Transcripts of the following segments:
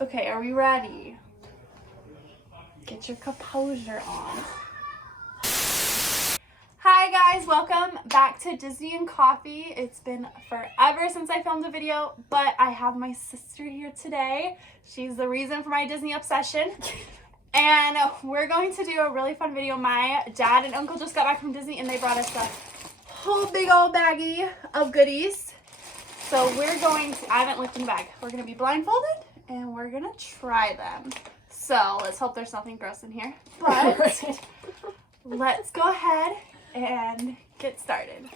Okay, are we ready? Get your composure on. Hi guys, welcome back to Disney and Coffee. It's been forever since I filmed a video, but I have my sister here today. She's the reason for my Disney obsession. And we're going to do a really fun video. My dad and uncle just got back from Disney and they brought us a whole big old baggie of goodies. So we're going to, I haven't lifted the bag. We're going to be blindfolded and we're going to try them. So let's hope there's nothing gross in here. But let's go ahead and get started.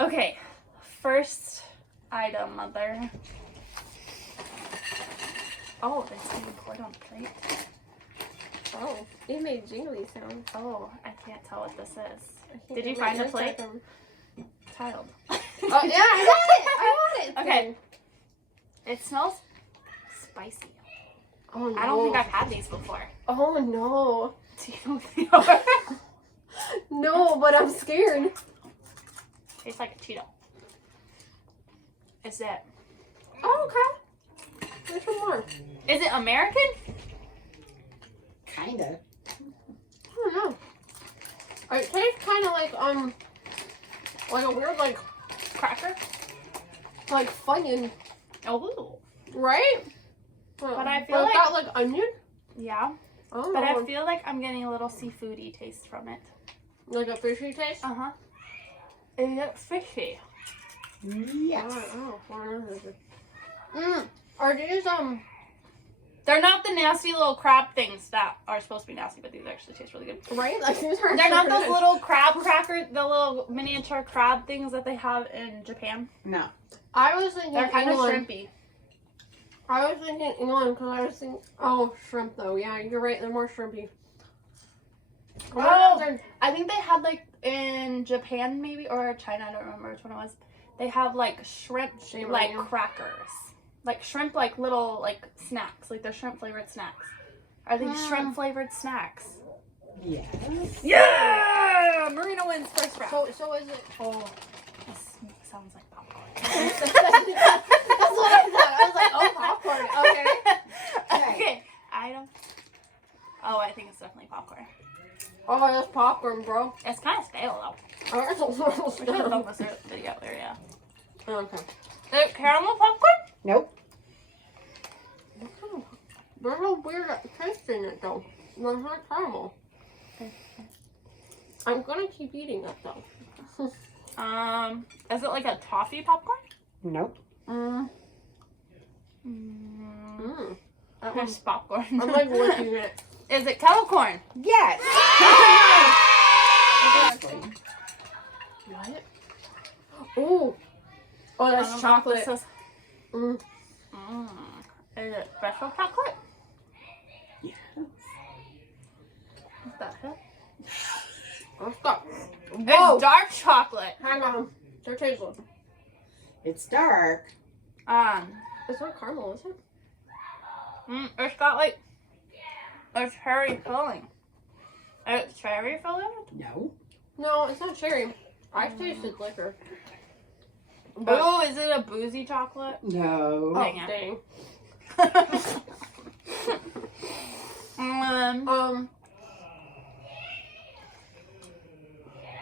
Okay, first item, Mother. Oh, that's being poured on the plate. Oh, it made jingly sounds. Oh, I can't tell what this is. Did you find the plate? Child. Oh yeah, I got it. Okay. It smells spicy. Oh no. I don't think I've had these before. Oh no. Do you know? No, but I'm scared. Tastes like a Cheeto. Is it? Oh, okay. There's some more. Is it American? Kinda. I don't know. It tastes kind of like a weird Cracker? like Funyun, Oh. right? But I feel like- it's got like onion. Yeah. Oh, But I feel like I'm getting a little seafoody taste from it. like a fishy taste. Uh-huh. Is it fishy? Yes. Are these They're not the nasty little crab things that are supposed to be nasty, but these actually taste really good. right? Like these are. They're not super those good. little crab crackers, the little miniature crab things that they have in Japan. No. I was thinking They're kind of England. shrimpy. I was thinking England because I was thinking, oh, shrimp though. Yeah, you're right. They're more shrimpy. Oh, I think they had in Japan maybe, or China, I don't remember which one it was. They have shrimp, Shame on you. crackers. Shrimp, little, snacks. They're shrimp flavored snacks. Are these shrimp flavored snacks? Yes. Yeah! Marina wins first round. So is it? Oh, this sounds like popcorn. That's what I thought. I was like, oh, popcorn. Okay. Okay. I think it's definitely popcorn. Oh, that's popcorn, bro. It's kind of stale though. Oh, that's a little We should have stuff. done this video area. Okay. Is it caramel popcorn? Nope. There's a weird taste in it though. There's not caramel. I'm gonna keep eating it though. Is it like a toffee popcorn? Nope. That one's popcorn. I'm like licking it. Is it kettle corn? Yes. What? Oh. Oh, that's chocolate. Is it special chocolate? Yes. Is that it? Let's go. It's dark chocolate. Hang on. They're tasteless. It's dark. It's not caramel, is it? It's got a cherry filling. Is it cherry filling? No. No, it's not cherry. I've tasted liquor. Oh, is it a boozy chocolate? No. Dang Oh, it. dang.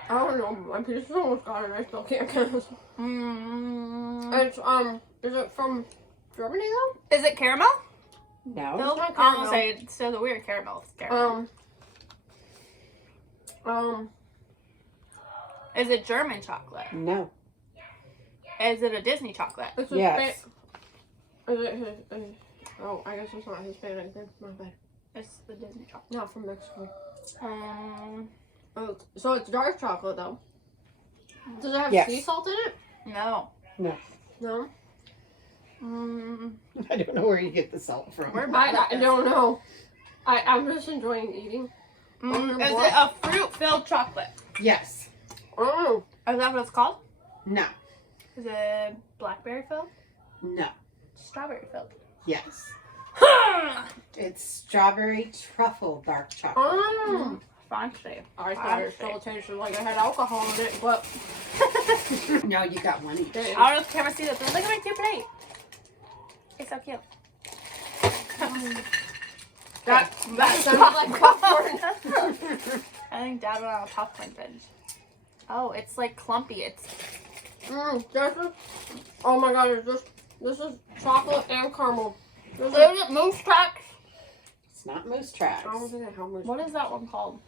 I don't know. My piece is almost gone and I still can't guess. It's, is it from Germany though? Is it caramel? No. No, not I'm caramel. gonna say it's still the weird caramel. It's caramel. Is it German chocolate? No. Is it a Disney chocolate? It's Yes. Is it his, oh, I guess it's not Hispanic then. My bad. It's the Disney chocolate. Not from Mexico. Um, Oh, so it's dark chocolate though. Does it have Yes. sea salt in it? no. No. No. I don't know where you get the salt from. We're bad at I this. don't know. I'm just enjoying eating. Is it a fruit-filled chocolate? Yes. Oh. Is that what it's called? No. Is it blackberry-filled? No. Strawberry-filled? Yes. It's strawberry truffle dark chocolate. Oh. Fancy. I thought it still tasted like it had alcohol in it, but No, you got one each. I don't know if the camera sees it, but look at my cute plate. It's so cute. that sounded like popcorn. I think Dad went on a popcorn binge. Oh, it's like clumpy. It's Oh my god, this is chocolate and caramel. is it Moose Tracks? It's not Moose Tracks. I don't think how much. What is that one called?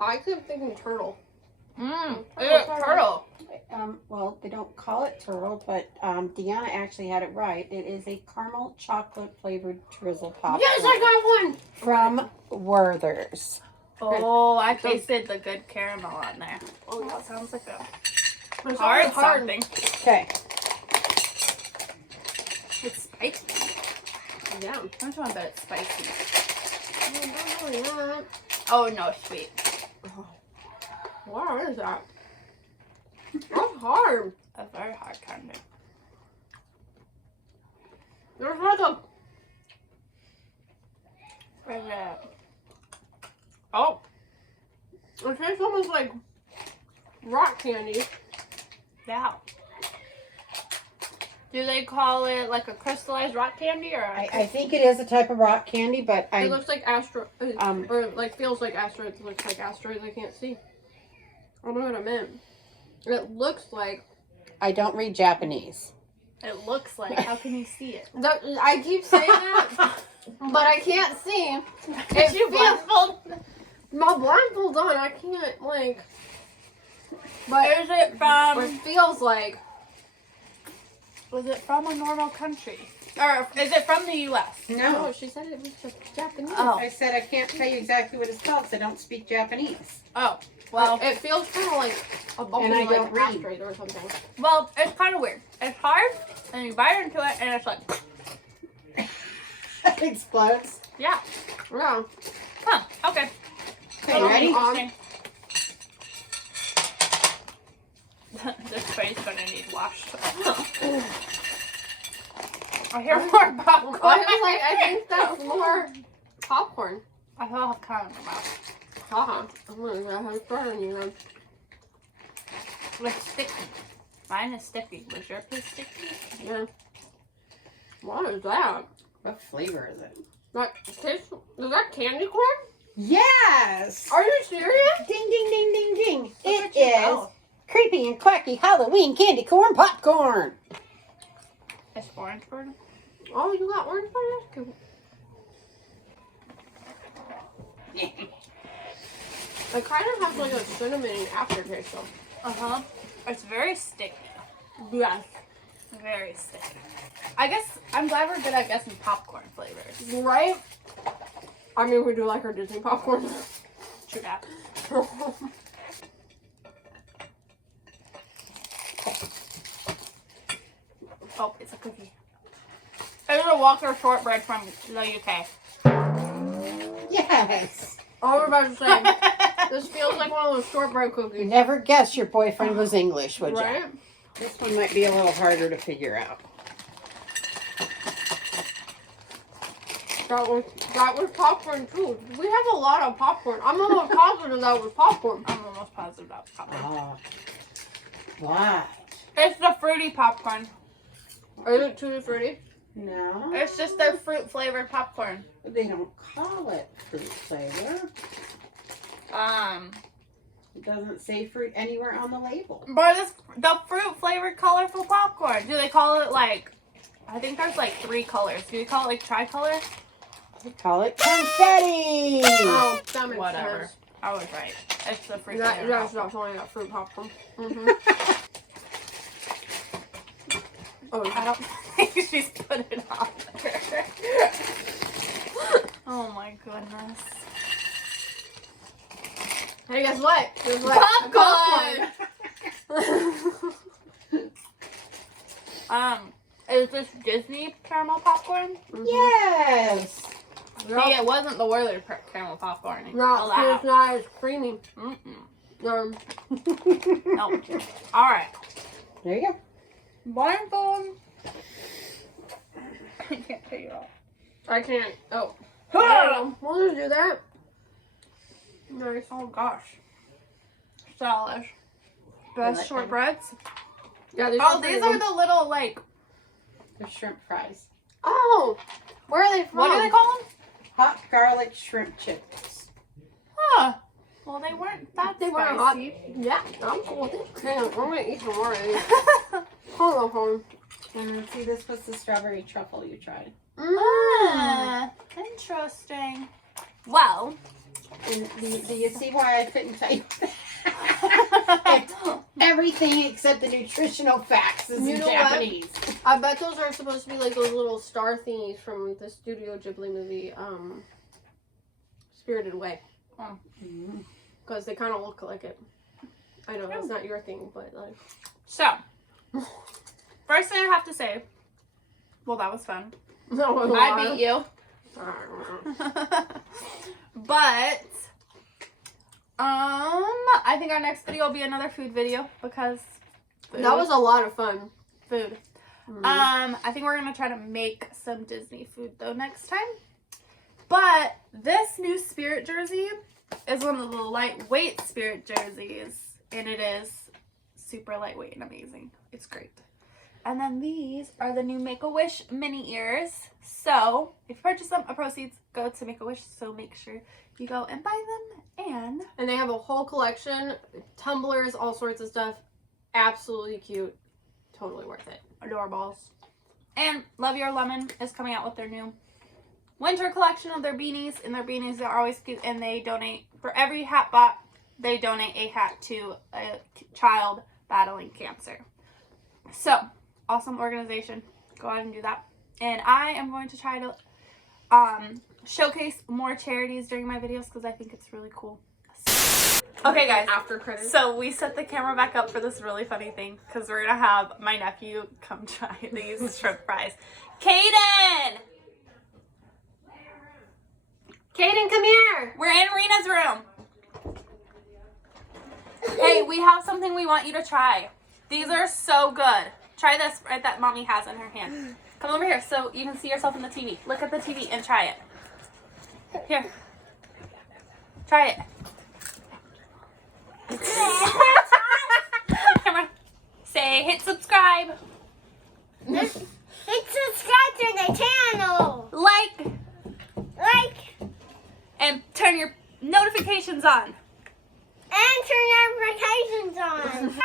I keep thinking turtle. Is it turtle? Well, they don't call it turtle, but Deanna actually had it right. It is a caramel chocolate flavored drizzle popcorn. Yes, I got one! From Werther's. Oh, I tasted the good caramel on there. Oh, that sounds like a It's hard hard. something. Okay. It's spicy. Yeah. Which one bet it's spicy? Oh, Oh no, sweet. what is that? That's hard. A very hard candy. There's like a... Where's it? Oh, It tastes almost like rock candy. yeah. Do they call it like a crystallized rock candy or? I think it is a type of rock candy, but It looks like Um, or like feels like asteroids. It looks like asteroids I can't see. I don't know what I meant. It looks like... I don't read Japanese. It looks like. How can you see it? I keep saying that, but I can't see. Is you blindfold? My blindfold's on. I can't, like... But Is it from? it feels like... Was it from a normal country? Or is it from the U.S.? No, she said it was just Japanese. Oh. I said I can't tell you exactly what it's called because I don't speak Japanese. Oh, well, It feels kind of like a bumpy, And I like don't read. asteroid or something. well, it's kind of weird. It's hard, and you bite into it, and it's like, It explodes. yeah, Yeah. huh, okay. Okay, you ready? Interesting. This face gonna need washed. I hear more popcorn. I was like, I think that's more popcorn. I feel like kind of in my mouth. Haha. I'm gonna go ahead and throw it on you then. It's sticky. Mine is sticky. Was your piece sticky? Yeah. What is that? What flavor is it? That tastes... Is that candy corn? Yes! Are you serious? Ding, ding, ding, ding, ding. Look It at you is go. creepy and quacky Halloween candy corn popcorn. It's orange bird. Oh, you got orange for this? It kind of has like a cinnamon aftertaste though. Uh-huh. It's very sticky. Yes. Very sticky. I guess I'm glad we're good at guessing popcorn flavors. Right? I mean, we do like our Disney popcorn. True that. Oh, it's a cookie. It's a Walker shortbread from the UK. Yes. I was about to say, this feels like one of those shortbread You cookies. never guess your boyfriend was English, would you? Right? This one might be a little harder to figure out. That was popcorn too. We have a lot of popcorn. I'm almost positive that was popcorn. I'm almost positive that's popcorn. Oh. What? It's the fruity popcorn. Is it tutti frutti? No. It's just their fruit flavored popcorn. They don't call it fruit flavor. It doesn't say fruit anywhere on the label. But it's the fruit flavored colorful popcorn. Do they call it like? I think there's like 3 colors. Do you call it like tricolor? They call it confetti. Oh, that makes Whatever. sense. I was right. It's the fruit That's flavored popcorn. definitely that fruit popcorn. Oh, I don't think she's put it on there. Oh my goodness. Hey, guess what? Guess what? Popcorn! Is this Disney caramel popcorn? Yes. See, it wasn't the Werther caramel popcorn. No, it's not as creamy. Mm-mm. No. No. Alright. There you go. Blindfold. I can't take it off. I can't. Oh. Ah! We'll just do that. Nice. Oh gosh. Stylish. Best like shortbreads. Yeah, these Oh, are pretty these are good. the little like, They're shrimp fries. Oh, where are they from? what do they call them? Hot garlic shrimp chips. Huh. Well, they weren't that They weren't hot. spicy. Yeah, I'm cool with it. Hang on, I'm gonna eat some more of these. Hold on. And see, this was the strawberry truffle you tried. Interesting. Well. And do you see why I couldn't tell you It's everything except the nutritional facts is You in know what? Japanese. I bet those are supposed to be like those little star thingies from the Studio Ghibli movie, Spirited Away. Because they kind of look like it. I know that's not your thing, but like. So, first thing I have to say, well, that was fun. No, I beat you. But, I think our next video will be another food video because food. That was a lot of fun. Food. Mhm. I think we're gonna try to make some Disney food though next time. But this new Spirit jersey is one of the lightweight Spirit jerseys, and it is super lightweight and amazing. It's great. And then these are the new Make-A-Wish mini ears. So if you purchase them, proceeds go to Make-A-Wish. So make sure you go and buy them. And they have a whole collection, tumblers, all sorts of stuff. Absolutely cute. Totally worth it. Adorables. And Love Your Lemon is coming out with their new winter collection of their beanies. And their beanies are always cute. And they donate, for every hat bought, they donate a hat to a child battling cancer. So, awesome organization. Go ahead and do that. And I am going to try to showcase more charities during my videos because I think it's really cool. Okay, guys. After credits. So we set the camera back up for this really funny thing because we're gonna have my nephew come try these shrimp fries. Kaden! Kaden, come here. We're in Rena's room. Hey, we have something we want you to try. These are so good. Try this right that mommy has in her hand. Come over here so you can see yourself in the TV. Look at the TV and try it. Here. Try it. Come on. Say hit subscribe. Hit subscribe to the channel. Like. And turn your notifications on. And turn notifications on.